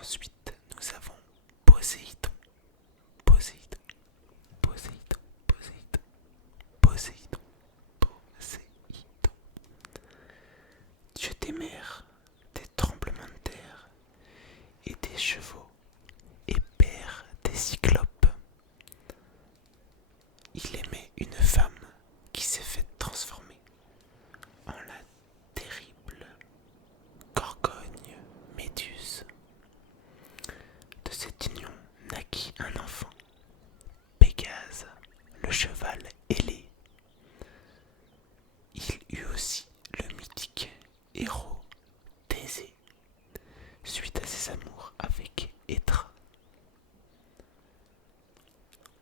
Ensuite, nous avons Poséidon, Poséidon, Poséidon, Poséidon, Poséidon, Poséidon. Dieu des mers, des tremblements de terre et des chevaux, et père des cyclopes. Il aimait une femme qui s'est faite transformer en la terrible Gorgogne Méduse. De cette union naquit un enfant, Pégase, le cheval ailé. Il eut aussi le mythique héros Thésée, suite à ses amours avec Hétra.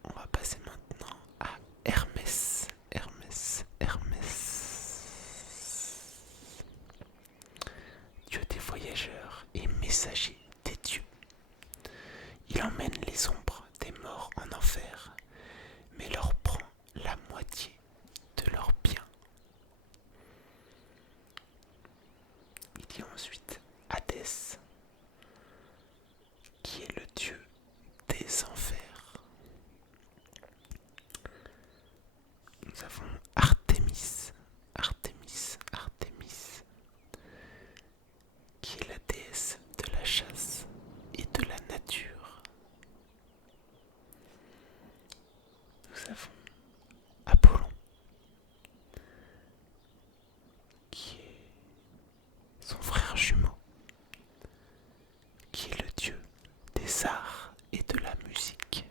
On va passer maintenant à Hermès. Hermès, Hermès. Dieu des voyageurs et messager des dieux. Il emmène les ombres des morts en enfer, mais leur prend la moitié de leurs biens. Il y a ensuite Hadès, qui est le dieu des enfers. Nous avons Artémis, Artémis, Artémis, qui est la déesse de la chasse et de la nature. Nous avons Apollon, qui est son frère jumeau, qui est le dieu des arts et de la musique.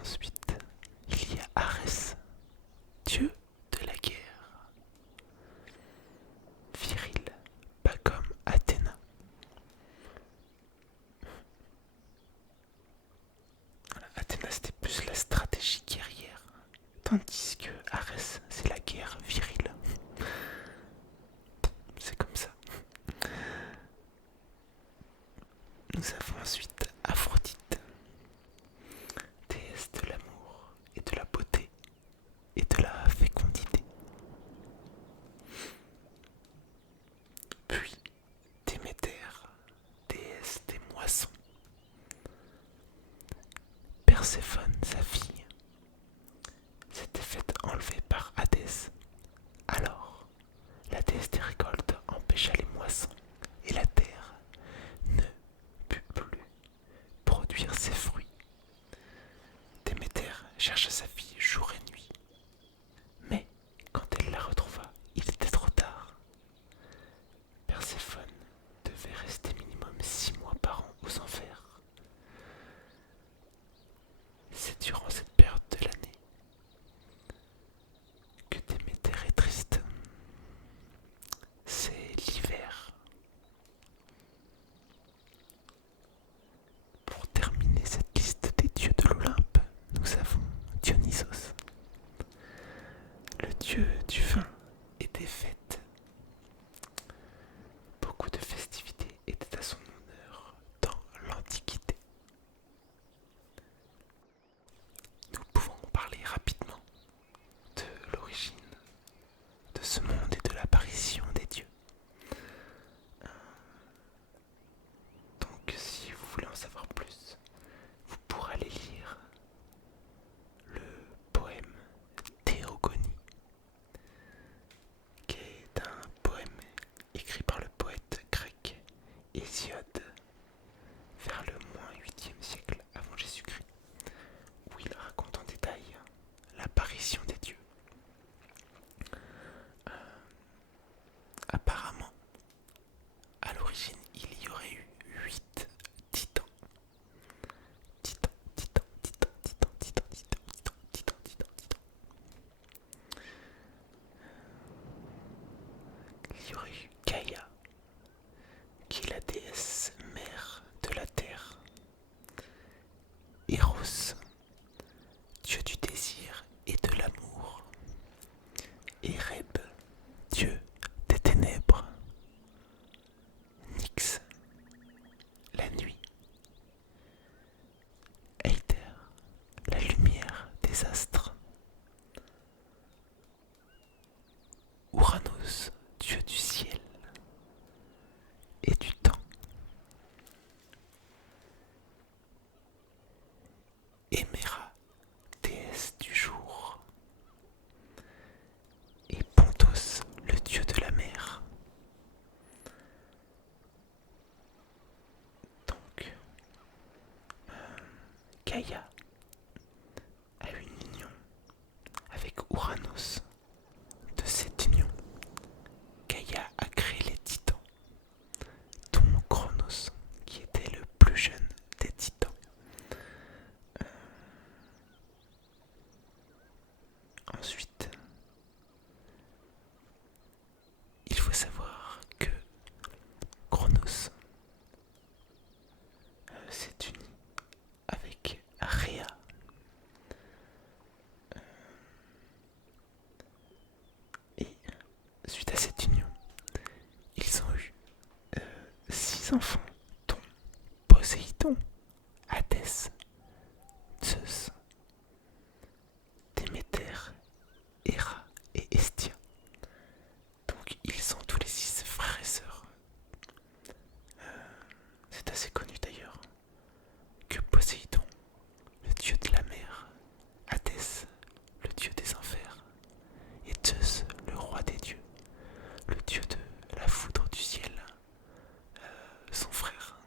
Ensuite, il y a Arès, dieu de la guerre, viril, pas comme Athéna. Voilà, Athéna c'était plus la stratégie guerrière, tandis que Arès c'est la guerre virile. C'est comme ça. Nous avons ensuite Aphrodite, déesse de l'amour et de la beauté et de la fécondité. Puis Déméter, déesse des moissons. Perséphone, sa fille, s'était faite enlever par Hadès. Alors, la déesse des récoltes empêcha les moissons et la terre ne put plus produire ses fruits. Déméter chercha sa fille jour et nuit, mais quand elle la retrouva, il était trop tard. Perséphone devait rester minimum 6 mois par an aux enfers. C'est durant cette période de l'année que Déméter est triste. C'est l'hiver. Pour terminer cette liste des dieux de l'Olympe, nous avons Dionysos, le dieu du vin et des fêtes. Beaucoup de festivités étaient à son honneur dans l'Antiquité. Nous pouvons parler rapidement de l'origine de ce monde et de l'apparition des dieux. Donc si vous voulez en savoir plus, vous pourrez aller lire le poème Théogonie, qui est un poème écrit par le poète grec Hésiode vers le -8e siècle avant Jésus-Christ, où il raconte en détail l'apparition des dieux. Apparemment, à l'origine, il y aurait eu 8 titans. Titans, titans, titans, titans, titans, titans, titans, titans, titans, titans. Il y aurait eu Gaïa, qui est la déesse suite à cette union, ils ont eu 6 enfants, dont Poséidon, Hadès, Zeus, Déméter, Héra et Hestia. Donc ils sont tous les 6 frères et sœurs. C'est assez connu d'ailleurs que Poséidon, le dieu de la mer, Hadès, le dieu des enfers, et Zeus, le roi des dieux, le dieu de la foudre du ciel, son frère.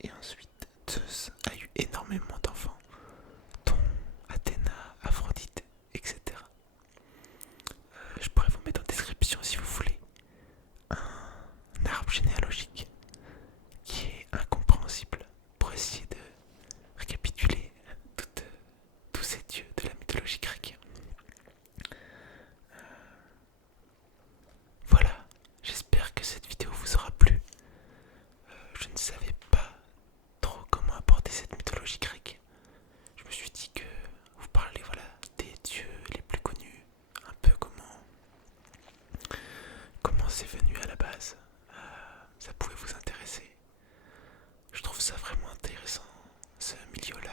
Et ensuite, Zeus a eu énormément d'enfants, dont Athéna, Aphrodite, etc. Je pourrais vous mettre en description si vous voulez un arbre généalogique qui est incompréhensible pour essayer de récapituler tous ces dieux de la mythologie grecque. Voilà, j'espère que cette vidéo vous aura plu. Je ne savais pas trop comment aborder cette mythologie grecque. Je me suis dit que vous parlez des dieux les plus connus, un peu comment c'est venu à la base. Ça pouvait vous intéresser. Je trouve ça vraiment intéressant, ce milieu-là.